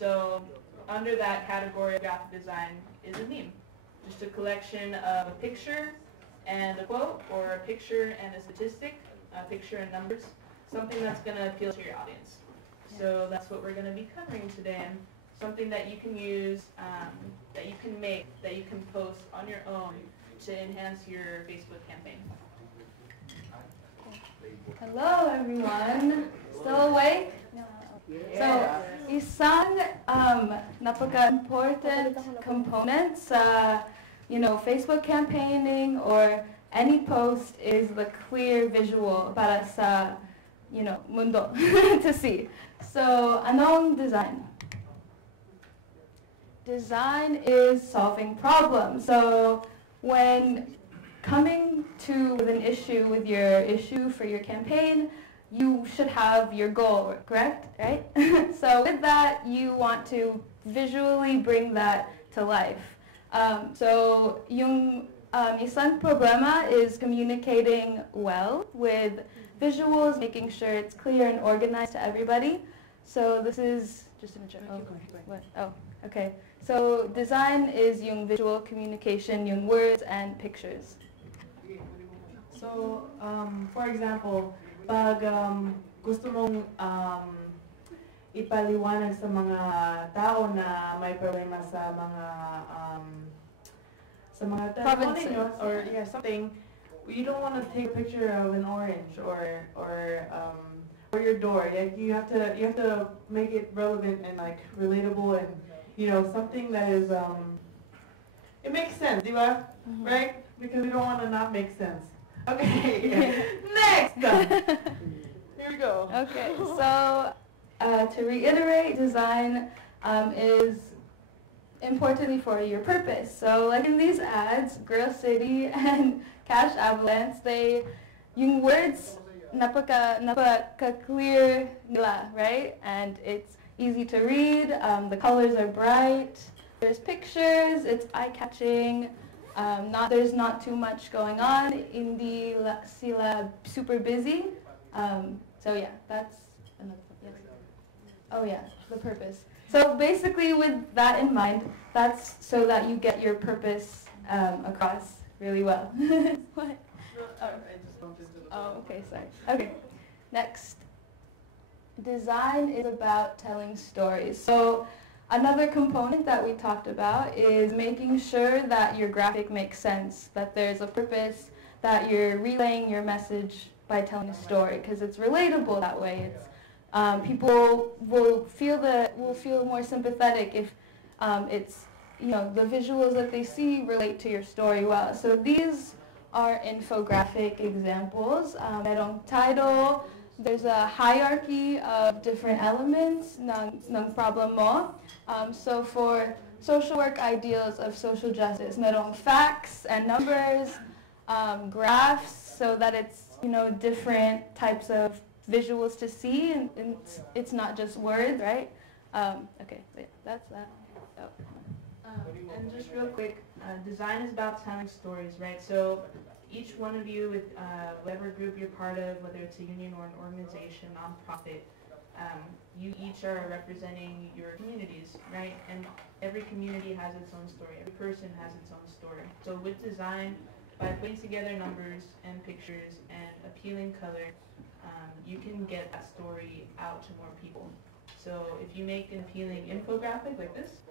So under that category of graphic design is a meme. Just a collection of a picture and a quote, or a picture and a statistic, a picture and numbers, something that's going to appeal to your audience. So that's what we're going to be covering today, and something that you can use, that you can make, that you can post on your own to enhance your Facebook campaign. Hello everyone! Still awake? So, isang napaka-important component sa, Facebook campaigning or any post is the clear visual para sa, mundo to see. So, anong design? Design is solving problems. So, when coming to an issue with your issue for your campaign, you should have your goal, correct? Right? So with that, you want to visually bring that to life. So yung isang problema is communicating well with visuals, making sure it's clear and organized to everybody. So this is just an intro. Oh, what? Oh, okay. So design is yung visual communication, yung words and pictures. So, for example, pag gusto mong ipaliwanag sa mga tao na may problema sa mga provinces, or something, you don't want to take a picture of an orange or your door. You have to make it relevant and like relatable and something that is it makes sense, diba? Right? Because we don't want to not make sense. Okay, next! Here we go. Okay, so to reiterate, design is importantly for your purpose. So like in these ads, Grill City and Cash Avalanche, yung words napaka-clear nila, right? And it's easy to read, the colors are bright, there's pictures, it's eye-catching. There's not too much going on, hindi sila super busy. So yeah, that's another, yes. Oh yeah, the purpose. So basically with that in mind, that's so that you get your purpose across really well. What? Oh, okay, sorry. Okay, next. Design is about telling stories. So another component that we talked about is making sure that your graphic makes sense, that there's a purpose, that you're relaying your message by telling a story, because it's relatable that way. It's people will feel more sympathetic if it's the visuals that they see relate to your story well. So these are infographic examples. Merong title. There's a hierarchy of different elements ng problem mo. So for social work ideals of social justice, merong facts and numbers, graphs, so that it's different types of visuals to see, and it's not just words, right? Okay, that's that. Oh. And just real quick, design is about telling stories, right? So each one of you, with whatever group you're part of, whether it's a union or an organization, nonprofit, you each are representing your communities, right? And every community has its own story. Every person has its own story. So with design, by putting together numbers and pictures and appealing color, you can get that story out to more people. So if you make an appealing infographic like this,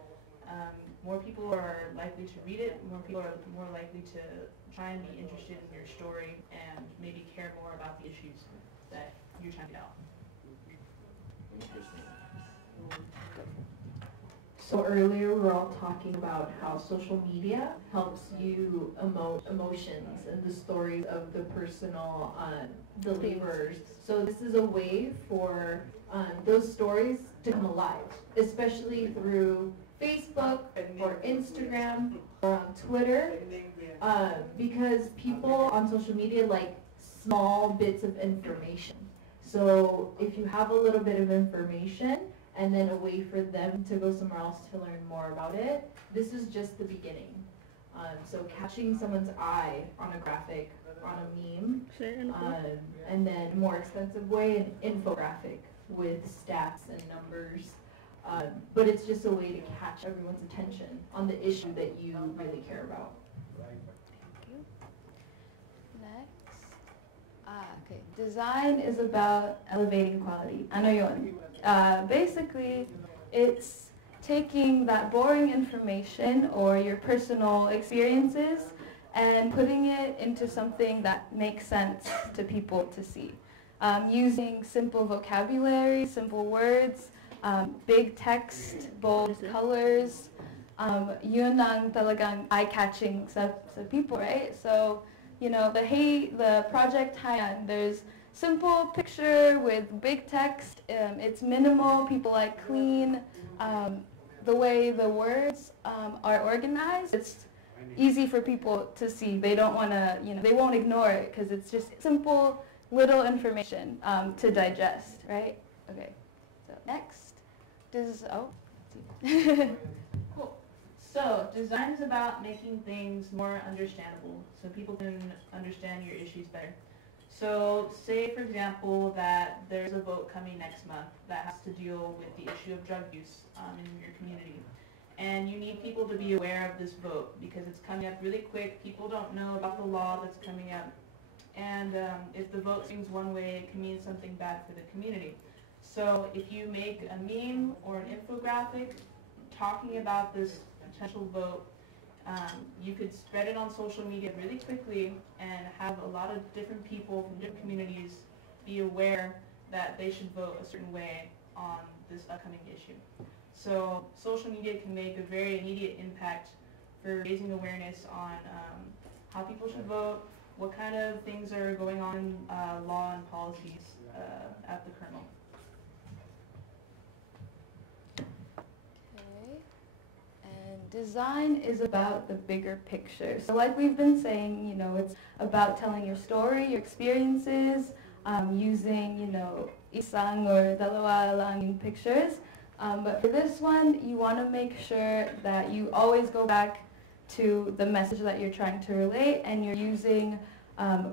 more people are likely to read it, more people are more likely to try and be interested in your story and maybe care more about the issues that you're trying to get out. So earlier we were all talking about how social media helps you emote emotions and the stories of the personal believers. So this is a way for those stories to come alive, especially through Facebook or Instagram or on Twitter, because people on social media like small bits of information. So if you have a little bit of information and then a way for them to go somewhere else to learn more about it, this is just the beginning. So catching someone's eye on a graphic, on a meme, and then more expensive way, an infographic with stats and numbers. but it's just a way to catch everyone's attention on the issue that you really care about. Next. Okay. Design is about elevating quality. Ano yun? Basically, it's taking that boring information or your personal experiences and putting it into something that makes sense to people to see. Using simple vocabulary, simple words, big text, bold colors, yun ang talagang eye-catching sa people, right? So, you know, the project Hayan, there's simple picture with big text. It's minimal. People like clean. The way the words are organized, it's easy for people to see. They don't want to, you know, they won't ignore it because it's just simple, little information to digest, right? Okay. So next, Cool. So design is about making things more understandable so people can understand your issues better. So say, for example, that there's a vote coming next month that has to deal with the issue of drug use in your community. And you need people to be aware of this vote because it's coming up really quick. People don't know about the law that's coming up. And if the vote swings one way, it can mean something bad for the community. So if you make a meme or an infographic talking about this potential vote, you could spread it on social media really quickly and have a lot of different people from different communities be aware that they should vote a certain way on this upcoming issue. So social media can make a very immediate impact for raising awareness on how people should vote, what kind of things are going on in law and policies at the kernel. Design is about the bigger picture. So like we've been saying, you know, it's about telling your story, your experiences, using, you know, isang or dalawa lang yung pictures. But for this one, you want to make sure that you always go back to the message that you're trying to relate and you're using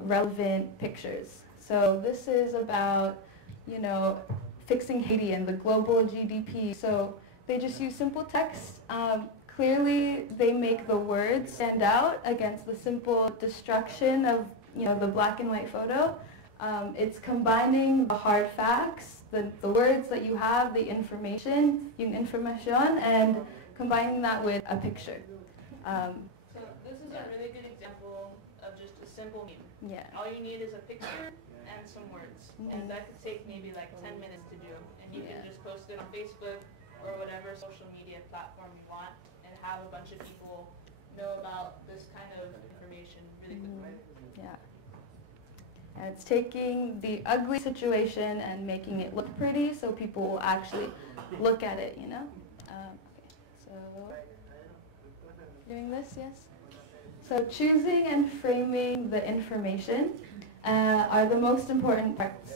relevant pictures. So this is about, you know, fixing Haiti and the global GDP. So they just use simple text. Clearly, they make the words stand out against the simple destruction of, you know, the black and white photo. It's combining the hard facts, the words that you have, the information, yung information, and combining that with a picture. So this is a really good example of just a simple meme. Yeah. All you need is a picture and some words, and that could take maybe like 10 minutes to do, and you can just post it on Facebook or whatever social media platform you want, and have a bunch of people know about this kind of information really quickly. Yeah. And it's taking the ugly situation and making it look pretty so people will actually look at it, you know? Okay, so doing this, yes? So choosing and framing the information are the most important parts.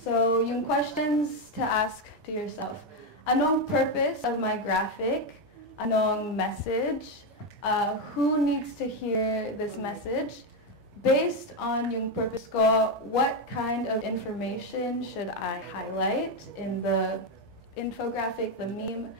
So yung questions to ask to yourself. Anong purpose of my graphic? Anong message? Who needs to hear this message? Based on yung purpose ko, what kind of information should I highlight in the infographic, the meme?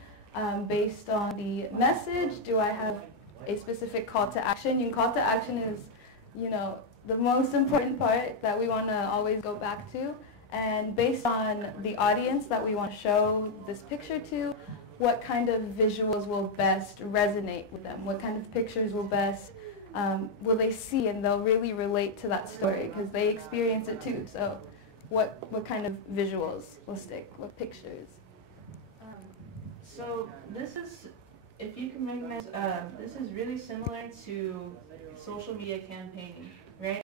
Based on the message, do I have a specific call to action? Yung call to action is, you know, the most important part that we want to always go back to. And based on the audience that we want to show this picture to, what kind of visuals will best resonate with them? What kind of pictures will best, will they see and they'll really relate to that story because they experience it too. So what kind of visuals will stick? What pictures? So this is, if you can recognize, this is really similar to social media campaigning.